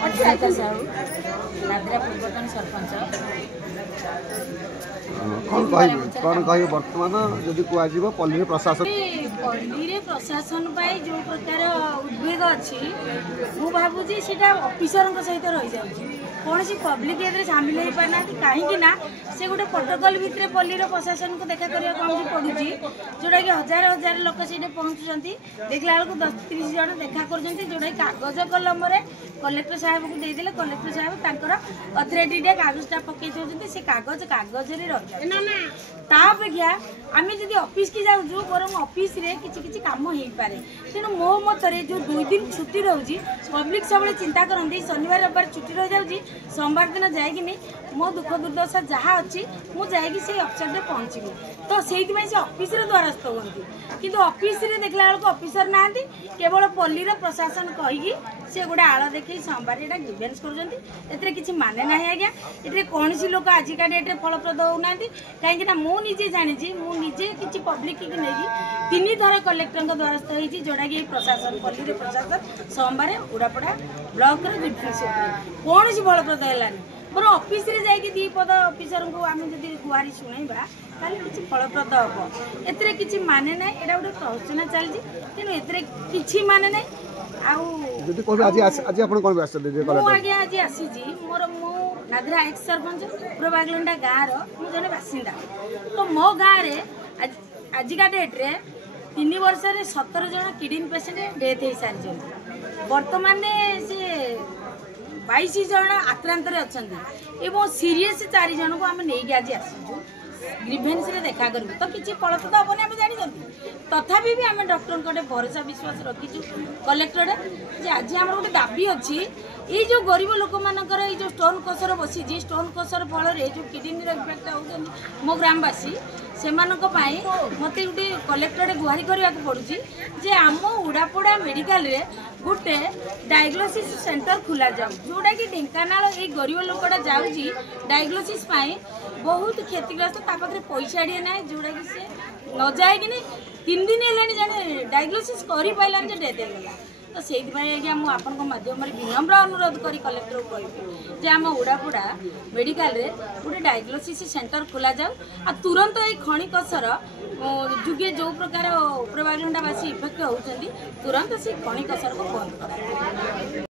अक्षता साहू नादरा पूर्वतन सरपंच कौन कह बर्तमान जदि कह पल्ली प्रशासन पल्ली प्रशासन जो प्रकार उद्वेग अच्छी मु भावुची सीटा ऑफिसर सहित रही जाऊँ कौन सी पब्लिक ए सामिल हो पाना कहीं से गोटे प्रोटोकॉल भितर पल्लीर प्रशासन को देखा करने पड़ुची जोटा कि हजार हजार लोक से पहुँचुंट देखला बेलू 10-30 जन देखा कर जोटा कागज कलम कलेक्टर साहेब को देदेले कलेक्टर साहेब अथॉरिटी कागजटा पकई दौरान से कागज कागज रहा आम जब ऑफिस की जाऊँ बरम ऑफिस रे किसी काम हो पारे तेणु मो मतरे जो 2 दिन छुट्टी रोचे पब्लिक सब चिंता करती शनिवार रविवार छुट्टी रही जाऊँगी सोमवार दिन जाए मो दुख दुर्दशा जहाँ अच्छी मुझे अफिसर में पहुँची तो से ऑफिस द्वारस्थ होती किंतु ऑफिस रे देखला बेलू ऑफिसर ना केवल पल्लीर प्रशासन कहीकि से गोटे आड़ देखी सोमवार यहाँ ग्रीवेन्स कर किसी माने ना आज्ञा ये कौन सी लोक आजिका डेट्रे फलप्रद होना कहीं मुझे जानी मुझे किसी पब्लिक की नहीं 3 थर कलेक्टर द्वारस्थ होती जोटा कि प्रशासन पल्ली प्रशासन सोमवार उड़ापड़ा ब्लॉक ग्रीवेन्स कौन सी फलप्रद है मोर ऑफिस रे जाइए 2 पद ऑफिसर को आम जब गुहारी शुणा किसी फलप्रद हम एते किसी माने ना यहाँ गोटे प्रवचना चलती तेणु ए कि माने ना आज्ञा आज आसी मोर मो नादरा एक्स सरपंच पूर्वबागलंडा गाँव रु बासिंदा तो मो गाँव में आजिका डेट्रे 3 वर्ष 17 जन किडनी पेसेंट डेथ हो सारी बर्तमान से 22 जन आक्रांत अच्छा सीरीयस 4 जन को आम नहीं आज आसू ग्रीवेन्स रे देखा करूँ तो किसी फलप्रद हेनी आम जानी तथापि भी आम डॉक्टर भरोसा विश्वास रखीचु कलेक्टर आज आम गोटे दाबी अच्छी ये जो गरीब लोक मानकर जो स्टोन कसर बसी स्टोन कसर फल जो किडनी इफेक्ट होती मो ग्रामवासी से मत गोटे कलेक्टर गुहारी करने पड़ुची जे आम उड़ापड़ा मेडिकल रे गोटे डायग्नोसिस सेंटर खोल जाऊ जोटा कि ढेंकानाल ये गरीब लोकटा जाऊँगी डायग्नोसिस बहुत क्षतिग्रस्त तापरे पैसा टे ना जोटा कि से न जाए कि 3 दिन है जन डायग्नोसिस कर पारान डेथ होगा तो से आज्ञा मुझे मध्यम विनम्र अनुरोध कर कलेक्टर को कह आम उड़ापड़ा मेडिकल रे गोटे डायग्नोसिस सेंटर खोल जाऊ आ तुरंत ये खणी कसर जुगे जो प्रकार पूर्वबागलंडावासी इफेक्ट होती तुरंत से खणी कसर को बंद कर